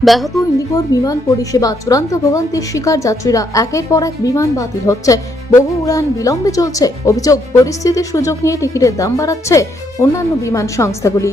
ব্যাহত ইন্ডিগোর বিমান পরিষেবা, চূড়ান্ত ভোগান্তির শিকার যাত্রীরা, একের পর এক বিমান বাতিল হচ্ছে, বহু উড়ান বিলম্বে চলছে। অভিযোগ, পরিস্থিতির সুযোগ নিয়ে টিকিটের দাম বাড়াচ্ছে অন্যান্য বিমান সংস্থাগুলি।